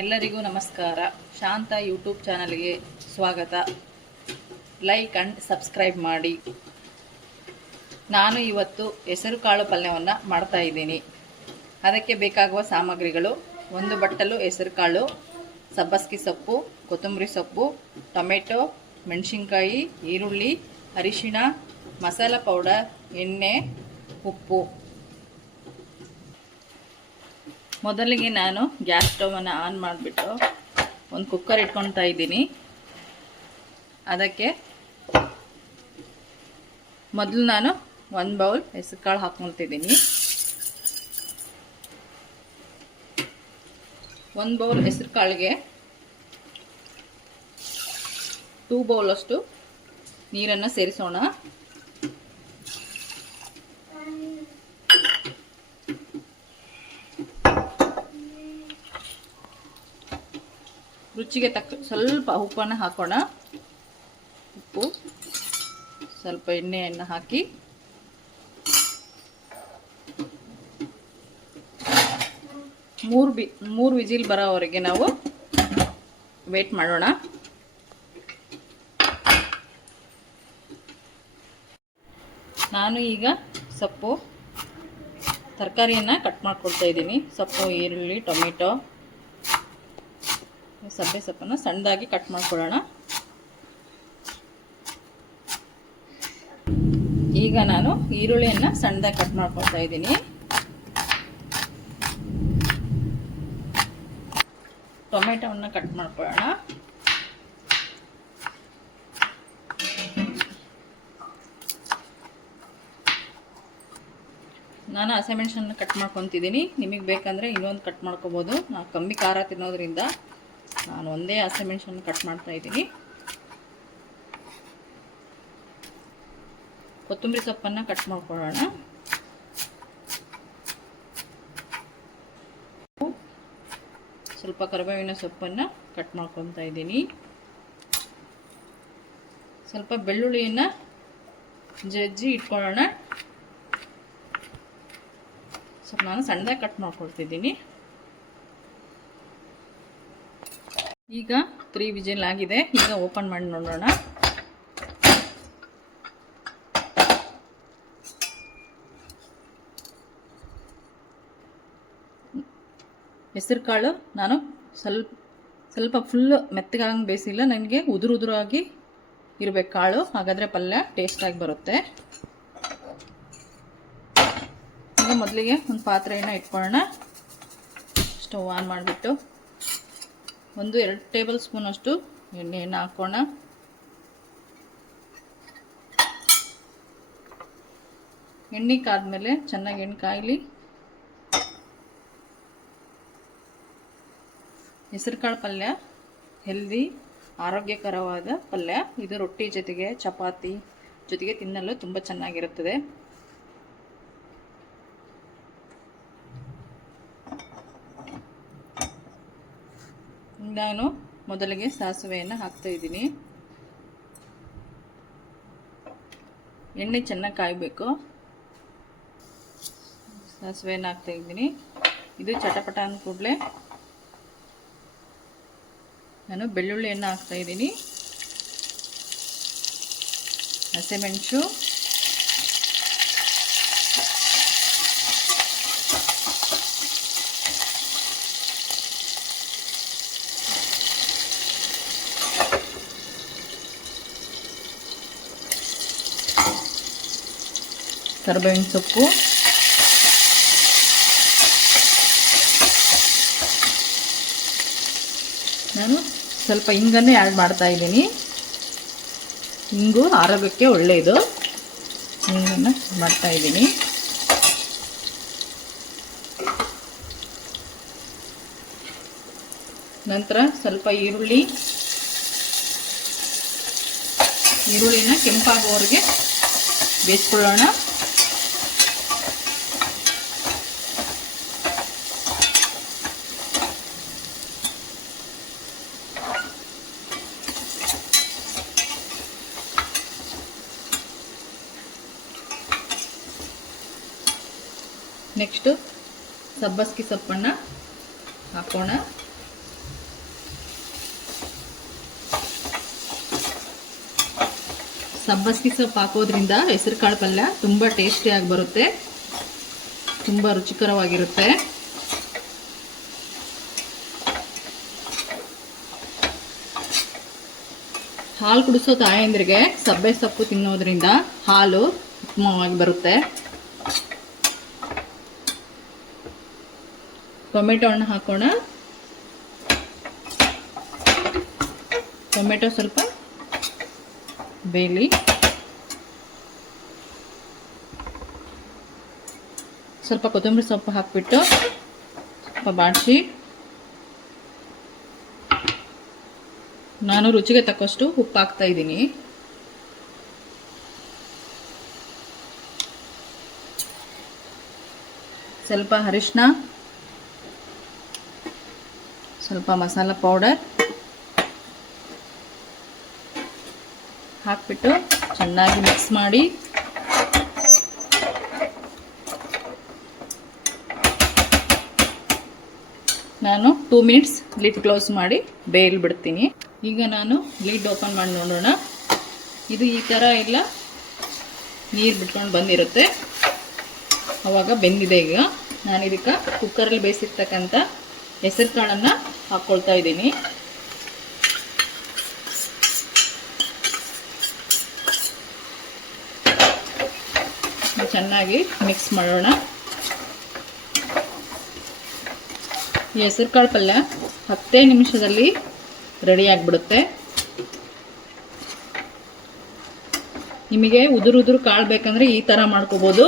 ಎಲ್ಲರಿಗೂ ನಮಸ್ಕಾರ. ಶಾಂತ ಯೂಟ್ಯೂಬ್ ಚಾನಲ್ಗೆ ಸ್ವಾಗತ. ಲೈಕ್ ಆ್ಯಂಡ್ ಸಬ್ಸ್ಕ್ರೈಬ್ ಮಾಡಿ. ನಾನು ಇವತ್ತು ಹೆಸರು ಕಾಳು ಪಲ್ಯವನ್ನು ಮಾಡ್ತಾ ಇದ್ದೀನಿ. ಅದಕ್ಕೆ ಬೇಕಾಗುವ ಸಾಮಗ್ರಿಗಳು: 1 ಬಟ್ಟಲು ಹೆಸರು ಕಾಳು, ಸಬ್ಬಸ್ಗೆ ಸೊಪ್ಪು, ಕೊತ್ತಂಬರಿ ಸೊಪ್ಪು, ಟೊಮೆಟೊ, ಮೆಣಸಿನ್ಕಾಯಿ, ಈರುಳ್ಳಿ, ಅರಿಶಿಣ, ಮಸಾಲ ಪೌಡರ್, ಎಣ್ಣೆ, ಉಪ್ಪು. ಮೊದಲಿಗೆ ನಾನು ಗ್ಯಾಸ್ ಸ್ಟವನ್ನು ಆನ್ ಮಾಡಿಬಿಟ್ಟು ಒಂದು ಕುಕ್ಕರ್ ಇಟ್ಕೊಳ್ತಾ ಇದ್ದೀನಿ. ಅದಕ್ಕೆ ಮೊದಲು ನಾನು 1 ಬೌಲ್ ಹೆಸರು ಕಾಳು ಹಾಕ್ಕೊಳ್ತಿದ್ದೀನಿ. 1 ಬೌಲ್ ಹೆಸರು ಕಾಳಿಗೆ 2 ಬೌಲಷ್ಟು ನೀರನ್ನು ಸೇರಿಸೋಣ. ರುಚಿಗೆ ತಕ್ಕ ಸ್ವಲ್ಪ ಉಪ್ಪನ್ನು ಹಾಕೋಣ. ಉಪ್ಪು, ಸ್ವಲ್ಪ ಎಣ್ಣೆಯನ್ನು ಹಾಕಿ ಮೂರು ವಿಜಿಲ್ ಬರೋವರೆಗೆ ನಾವು ವೇಟ್ ಮಾಡೋಣ. ನಾನು ಈಗ ತರಕಾರಿಯನ್ನು ಕಟ್ ಮಾಡ್ಕೊಳ್ತಾ ಇದ್ದೀನಿ. ಸೊಪ್ಪು, ಈರುಳ್ಳಿ, ಟೊಮೆಟೊ, ಸಬ್ಬೆ ಸೊಪ್ಪನ್ನು ಸಣ್ಣದಾಗಿ ಕಟ್ ಮಾಡ್ಕೊಳ್ಳೋಣ. ಈಗ ನಾನು ಈರುಳ್ಳಿಯನ್ನು ಸಣ್ಣದಾಗಿ ಕಟ್ ಮಾಡ್ಕೊಳ್ತಾ ಇದ್ದೀನಿ. ಟೊಮೆಟೊವನ್ನು ಕಟ್ ಮಾಡ್ಕೊಳ್ಳೋಣ. ನಾನು ಹಸಿಮೆಣಸನ್ನು ಕಟ್ ಮಾಡ್ಕೊತಿದ್ದೀನಿ. ನಿಮಗೆ ಬೇಕಂದರೆ ಇನ್ನೊಂದು ಕಟ್ ಮಾಡ್ಕೋಬೋದು. ನಾವು ಕಮ್ಮಿ ಖಾರ ತಿನ್ನೋದ್ರಿಂದ ನಾನು ಒಂದೇ ಹಸಿಮೆಣಸನ್ನು ಕಟ್ ಮಾಡ್ತಾ ಇದ್ದೀನಿ. ಕೊತ್ತಂಬರಿ ಸೊಪ್ಪನ್ನು ಕಟ್ ಮಾಡ್ಕೊಳ್ಳೋಣ. ಸ್ವಲ್ಪ ಕರಿಬೇವಿನ ಸೊಪ್ಪನ್ನು ಕಟ್ ಮಾಡ್ಕೊತಾ ಇದ್ದೀನಿ. ಸ್ವಲ್ಪ ಬೆಳ್ಳುಳ್ಳಿಯನ್ನು ಜಜ್ಜಿ ಇಟ್ಕೊಳ್ಳೋಣ. ಸ್ವಲ್ಪ ನಾನು ಸಣ್ಣದಾಗಿ ಕಟ್ ಮಾಡ್ಕೊಳ್ತಿದ್ದೀನಿ. ಈಗ 3 ವಿಜಿಲ್ ಆಗಿದೆ. ಈಗ ಓಪನ್ ಮಾಡಿ ನೋಡೋಣ. ಹೆಸರು ಕಾಳು ನಾನು ಸ್ವಲ್ಪ ಫುಲ್ಲು ಮೆತ್ತಗಾಗಿ ಬೇಯಿಸಿಲ್ಲ. ನನಗೆ ಉದುರಾಗಿ ಇರಬೇಕು ಕಾಳು, ಹಾಗಾದರೆ ಪಲ್ಯ ಟೇಸ್ಟಾಗಿ ಬರುತ್ತೆ. ಈಗ ಮೊದಲಿಗೆ ಒಂದು ಪಾತ್ರೆಯನ್ನು ಇಟ್ಕೊಳ್ಳೋಣ. ಸ್ಟವ್ ಆನ್ ಮಾಡಿಬಿಟ್ಟು 1-2 ಟೇಬಲ್ ಸ್ಪೂನ್ ಅಷ್ಟು ಎಣ್ಣೆಯನ್ನು ಹಾಕೋಣ. ಎಣ್ಣೆ ಕಾದ್ಮೇಲೆ ಚೆನ್ನಾಗಿ ಎಣ್ಣೆ ಕಾಯಲಿ. ಹೆಸರುಕಾಳು ಪಲ್ಯ ಹೆಲ್ದಿ, ಆರೋಗ್ಯಕರವಾದ ಪಲ್ಯ. ಇದು ರೊಟ್ಟಿ ಜೊತೆಗೆ, ಚಪಾತಿ ಜೊತೆಗೆ ತಿನ್ನಲು ತುಂಬ ಚೆನ್ನಾಗಿರುತ್ತದೆ. ನಾನು ಮೊದಲಿಗೆ ಸಾಸಿವೆಯನ್ನು ಹಾಕ್ತಾ ಇದ್ದೀನಿ. ಎಣ್ಣೆ ಚೆನ್ನಾಗಿ ಕಾಯಬೇಕು. ಸಾಸಿವೆಯನ್ನು ಹಾಕ್ತಾ ಇದ್ದೀನಿ. ಇದು ಚಟಪಟ ಅಂದ ಕೂಡಲೇ ನಾನು ಬೆಳ್ಳುಳ್ಳಿಯನ್ನು ಹಾಕ್ತಾ ಇದ್ದೀನಿ. ಹಸಿಮೆಣಸು, ಕರಿಬೇವಿನ ಸೊಪ್ಪು, ನಾನು ಸ್ವಲ್ಪ ಹಿಂಗನ್ನೇ ಆ್ಯಡ್ ಮಾಡ್ತಾ ಇದ್ದೀನಿ. ಹಿಂಗು ಆರೋಗ್ಯಕ್ಕೆ ಒಳ್ಳೆಯದು. ಹಿಂಗನ್ನು ಮಾಡ್ತಾ ಇದ್ದೀನಿ. ನಂತರ ಸ್ವಲ್ಪ ಈರುಳ್ಳಿನ ಕೆಂಪಾಗುವವರೆಗೆ ಬೇಯಿಸ್ಕೊಳ್ಳೋಣ. ನೆಕ್ಸ್ಟು ಸಬ್ಬಸ್ಗೆ ಸೊಪ್ಪನ್ನು ಹಾಕೋಣ. ಸಬ್ಬಸ್ಗಿ ಸೊಪ್ಪು ಹಾಕೋದ್ರಿಂದ ಹೆಸರು ಕಾಳು ಪಲ್ಯ ತುಂಬ ಟೇಸ್ಟಿಯಾಗಿ ಬರುತ್ತೆ, ತುಂಬ ರುಚಿಕರವಾಗಿರುತ್ತೆ. ಹಾಲು ಕುಡಿಸೋ ತಾಯಂದ್ರಿಗೆ ಸಬ್ಬೆ ಸೊಪ್ಪು ತಿನ್ನೋದ್ರಿಂದ ಹಾಲು ಉತ್ತಮವಾಗಿ ಬರುತ್ತೆ. ಟೊಮೆಟೊ ಹಣ್ಣು ಹಾಕೋಣ. ಟೊಮೆಟೊ ಸ್ವಲ್ಪ ಬೇಯಲಿ. ಸ್ವಲ್ಪ ಕೊತ್ತಂಬರಿ ಸೊಪ್ಪು ಹಾಕಿಬಿಟ್ಟು ಸ್ವಲ್ಪ ಬಾಡಿಸಿ, ನಾನು ರುಚಿಗೆ ತಕ್ಕಷ್ಟು ಉಪ್ಪು ಹಾಕ್ತಾ ಇದ್ದೀನಿ. ಸ್ವಲ್ಪ ಅರಿಶಿನ, ಸ್ವಲ್ಪ ಮಸಾಲ ಪೌಡರ್ ಹಾಕ್ಬಿಟ್ಟು ಚೆನ್ನಾಗಿ ಮಿಕ್ಸ್ ಮಾಡಿ ನಾನು 2 ಮಿನಿಟ್ಸ್ ಲಿಡ್ ಕ್ಲೋಸ್ ಮಾಡಿ ಬೇಯಲು ಬಿಡ್ತೀನಿ. ಈಗ ನಾನು ಲಿಡ್ ಓಪನ್ ಮಾಡಿ ನೋಡೋಣ. ಇದು ಈ ಥರ ಎಲ್ಲ ನೀರು ಬಿಟ್ಕೊಂಡು ಬಂದಿರುತ್ತೆ, ಆವಾಗ ಬೆಂದಿದೆ. ಈಗ ನಾನು ಇದಕ್ಕೆ ಕುಕ್ಕರಲ್ಲಿ ಬೇಯಿಸಿರ್ತಕ್ಕಂಥ ಹೆಸರು ಕಾಳನ್ನು ಹಾಕ್ಕೊಳ್ತಾ ಇದ್ದೀನಿ. ಚೆನ್ನಾಗಿ ಮಿಕ್ಸ್ ಮಾಡೋಣ. ಈ ಹೆಸರು ಕಾಳು ಪಲ್ಯ 10 ನಿಮಿಷದಲ್ಲಿ ರೆಡಿ ಆಗಿಬಿಡುತ್ತೆ. ನಿಮಗೆ ಉದುರು ಕಾಳು ಬೇಕಂದರೆ ಈ ಥರ ಮಾಡ್ಕೋಬೋದು.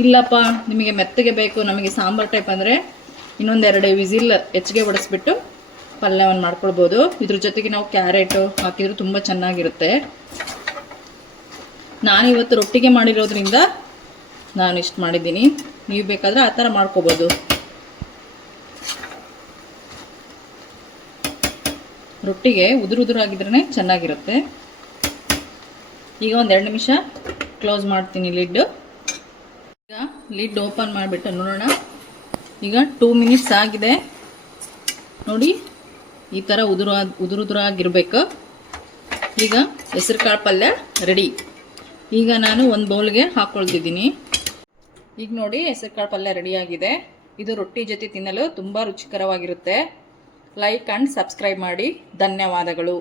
ಇಲ್ಲಪ್ಪ ನಿಮಗೆ ಮೆತ್ತಗೆ ಬೇಕು, ನಮಗೆ ಸಾಂಬಾರು ಟೈಪ್ ಅಂದರೆ ಇನ್ನೊಂದೆರಡು ವಿಸಿಲ್ ಹೆಚ್ಚಿಗೆ ಹೊಡೆಸ್ಬಿಟ್ಟು ಪಲ್ಯವನ್ನು ಮಾಡ್ಕೊಳ್ಬೋದು. ಇದ್ರ ಜೊತೆಗೆ ನಾವು ಕ್ಯಾರೆಟು ಹಾಕಿದ್ರು ತುಂಬ ಚೆನ್ನಾಗಿರುತ್ತೆ. ನಾನಿವತ್ತು ರೊಟ್ಟಿಗೆ ಮಾಡಿರೋದ್ರಿಂದ ನಾನು ಇಷ್ಟು ಮಾಡಿದ್ದೀನಿ. ನೀವು ಬೇಕಾದರೆ ಆ ಥರ ಮಾಡ್ಕೋಬೋದು. ರೊಟ್ಟಿಗೆ ಉದುರಾಗಿದ್ರೇ ಚೆನ್ನಾಗಿರುತ್ತೆ. ಈಗ ಒಂದು 2 ನಿಮಿಷ ಕ್ಲೋಸ್ ಮಾಡ್ತೀನಿ ಲಿಡ್. ಈಗ ಲಿಡ್ ಓಪನ್ ಮಾಡಿಬಿಟ್ಟು ನೋಡೋಣ. ಈಗ 2 ಮಿನಿಟ್ಸ್ ಆಗಿದೆ ನೋಡಿ, ಈ ಥರ ಉದುರಾಗಿರ್ಬೇಕು. ಈಗ ಹೆಸರು ಕಾಳು ಪಲ್ಯ ರೆಡಿ. ಈಗ ನಾನು ಒಂದು ಬೌಲ್ಗೆ ಹಾಕ್ಕೊಳ್ತಿದ್ದೀನಿ. ಈಗ ನೋಡಿ ಹೆಸರು ಕಾಳು ಪಲ್ಯ ರೆಡಿಯಾಗಿದೆ. ಇದು ರೊಟ್ಟಿ ಜೊತೆ ತಿನ್ನಲು ತುಂಬ ರುಚಿಕರವಾಗಿರುತ್ತೆ. ಲೈಕ್ ಆ್ಯಂಡ್ ಸಬ್ಸ್ಕ್ರೈಬ್ ಮಾಡಿ. ಧನ್ಯವಾದಗಳು.